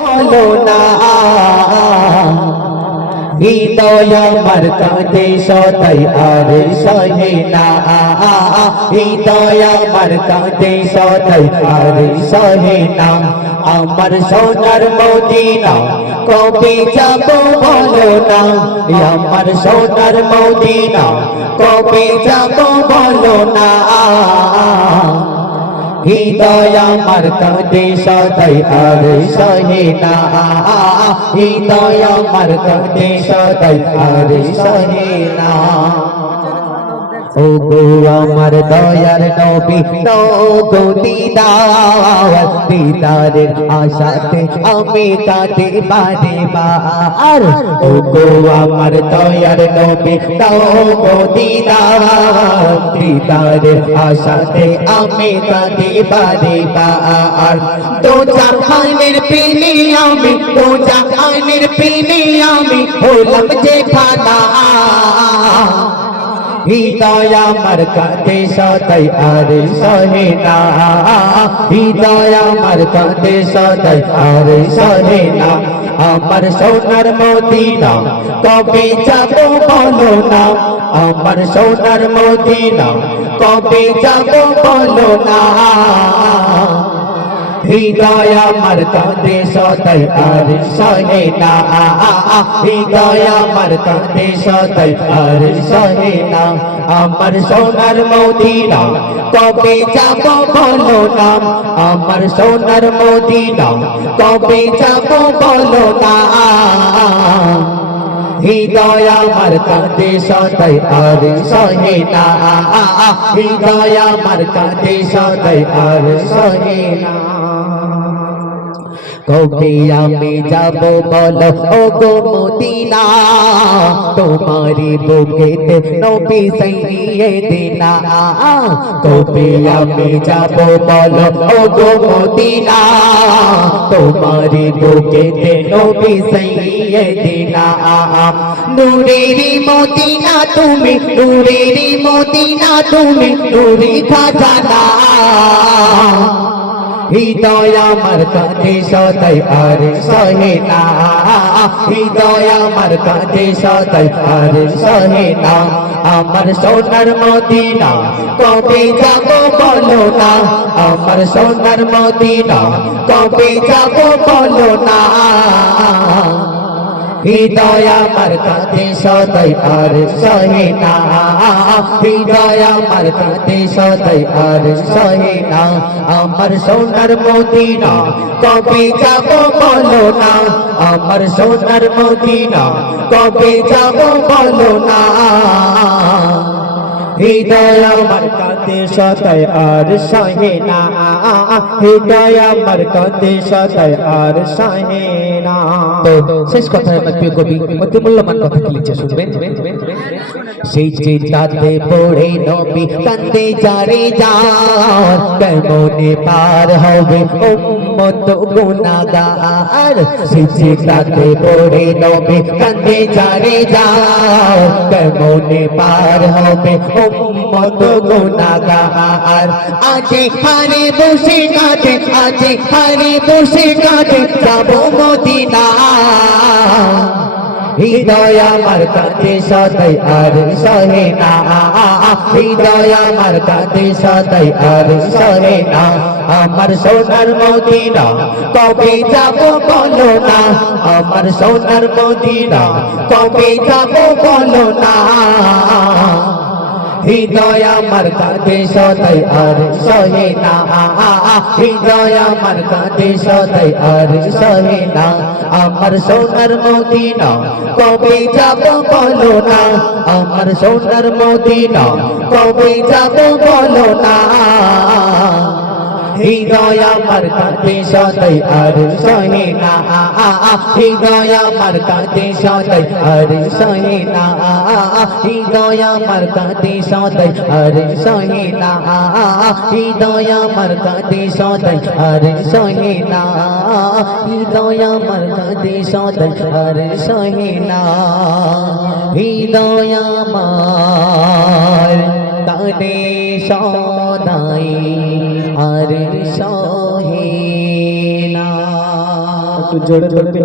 বলো না হৃদয় আমার কাঁদে সদাই আর সহে না হৃদয় আমার কাঁদে সদাই আর সহে না আমার সোনার মদিনা কবে যাব বলো না আমার সোনার মদিনা কবে যাব বলো না হৃদয় আমার কাঁদে সদাই আর সহে না। হৃদয় আমার কাঁদে সদাই আর সহে ও গো আমার দয়ার নবী নগো দিদার, দিদারের আশাতে আমি কাঁদে বারে বার ও গো আমার দয়ার নবী নগো দিদার, দিদারের আশাতে আমি কাঁদে বারে বার তো জাহানের পেলে আমি তো জাহানের পেলে আমি হলাম যে খানা হৃদয় আমার কাঁদে সদাই আর সহে না। হৃদয় আমার কাঁদে সদাই আর সহে না। আমার সোনার মদিনা কবে যাব বলো না। আমার সোনার মদিনা কবে যাব বলো না। হৃদয় আমার কাঁদে সদাই আর সহে না হৃদয় আমার কাঁদে সদাই আর সহে না আমার সোনার মদিনা কবে যাব বলো না আমার সোনার মদিনা কবে যাব বলো না হৃদয় আমার কাঁদে সদাই আর সহে না হৃদয় আমার কাঁদে সদাই আর সহে না কবে আমি যাব বলো ও গো মদিনা, তোমারি বুকেতে নবী সাইয়ে দিনা। কবে আমি যাব বলো ও গো মদিনা, তোমারি বুকেতে নবী সাইয়ে দিনা। নূরেরি মদিনা তুমি, নূরেরি মদিনা তুমি, নূরি খাজানা। হৃদয় আমার কাঁধে সদাই আর সহে না। হৃদয় আমার কাঁধে সদাই আর সহে না। আমার সোনার মদিনা কবে যাব বলো না। আমার সোনার মদিনা কবে যাব বলো না। হৃদয় আমার কাঁদে সদাই আর সহে না। হৃদয় আমার কাঁদে সদাই আর সহে না। আমার সোনার মদিনা কবে যাব বলো না। আমার সোনার মদিনা কবে যাব বলো না। হৃদয় আমার কাঁদে সদাই আর সহে না। হৃদয় আমার কাঁদে সদাই আর সহে না। তো শেষ কথা আমার প্রিয় কবি, অতি মূল্যবান পার হবে? উম্মত গুণাগার। সেই চিন্তাতে পড়ে নবে কান্দে যারে যাও কেমনে পার হবে মতো গুণাগার? আজি হারে বসে কাঁদে, আজি হারে বসে কাঁদে, যাব মদিনা হৃদয় আমার কাঁদে সদাই আর সহে না হৃদয় আমার কাঁদে সদাই আর সহে না আমার সোনার মদিনা কবে যাব বলো না আমার সোনার মদিনা কবে যাব বলো না। হৃদয় আমার কাঁদে সদাই, আর সহে না। হৃদয় আমার কাঁদে সদাই, আর সহে না। আমার সোনার মদিনা কবে যাব বলো না? আমার সোনার মদিনা কবে যাব বলো না? হৃদয় আমার কাঁদে সদাই আর সহে না। হৃদয় আমার কাঁদে সদাই আর সহে না। হৃদয় আমার কাঁদে সদাই আর সহে না। হৃদয় আমার কাঁদে সদাই আর সহে না। হৃদয় আমার কাঁদে সদাই আর সহে না। হৃদয় আমার কাঁদে সদাই আর সহে না